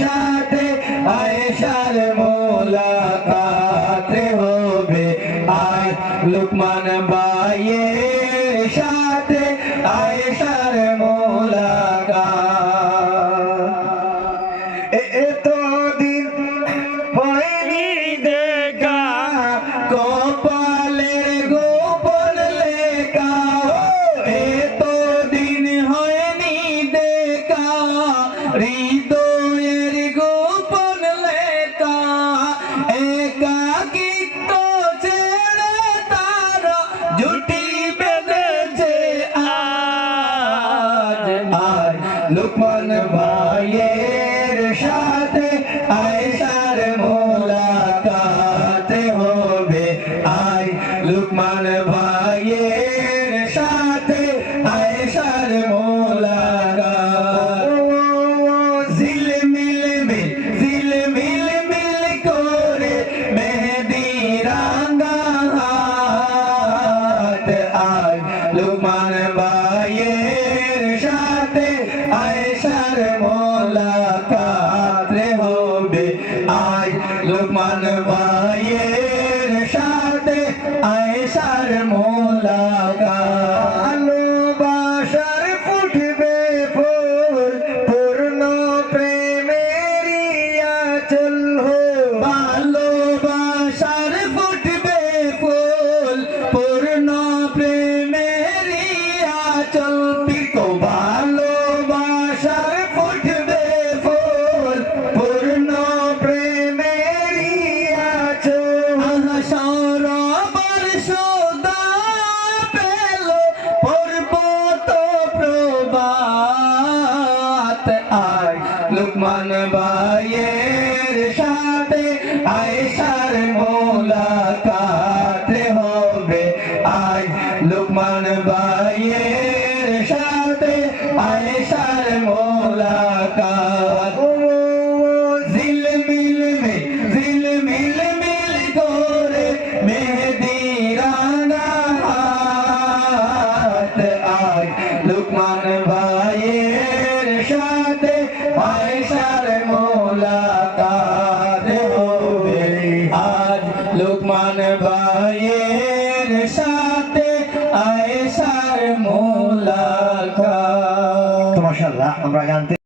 সাথে আয়েশার মোলাকাতে হবে। আয় লুকমান বাইয়ের সাথে আয়েশার মোলাকাত। এতদিন হয়নি দেখা, কপালের গোপন লেখা। এতদিন হয়নি দেখা হৃদ লুকমান ভাইয়ের সাথে আয়সার মোলাকাত হবে। আই লুকমান ভাইয়ের সাথে আয়সার মোলাকাত জিল মিল মিল জিল মিল মিল করে মেহেদি হাত। আয় লুকমান ভাইয়ের আয় লুকমান ভাইয়ের সাথে আয়েশার মোলাকাত ভালোবাসার ফুটবে ফুল, পূর্ণ প্রেমেরই আচল হো। ভালোবাসার ফুটবে ফুল, পূর্ণ প্রেমেরই আচল প্রবাত আয়। লুকমান ভাইয়ের সাথে আয়েশার মোলাকাত হবে আয়। লুকমান ভাইয়ের সাথে আয়েশার মোলাকাত। জিল মিল লুকমান ভাইয়ের সাথে আয়েশার মোলাকাত মাশাআল্লাহ আমরা গান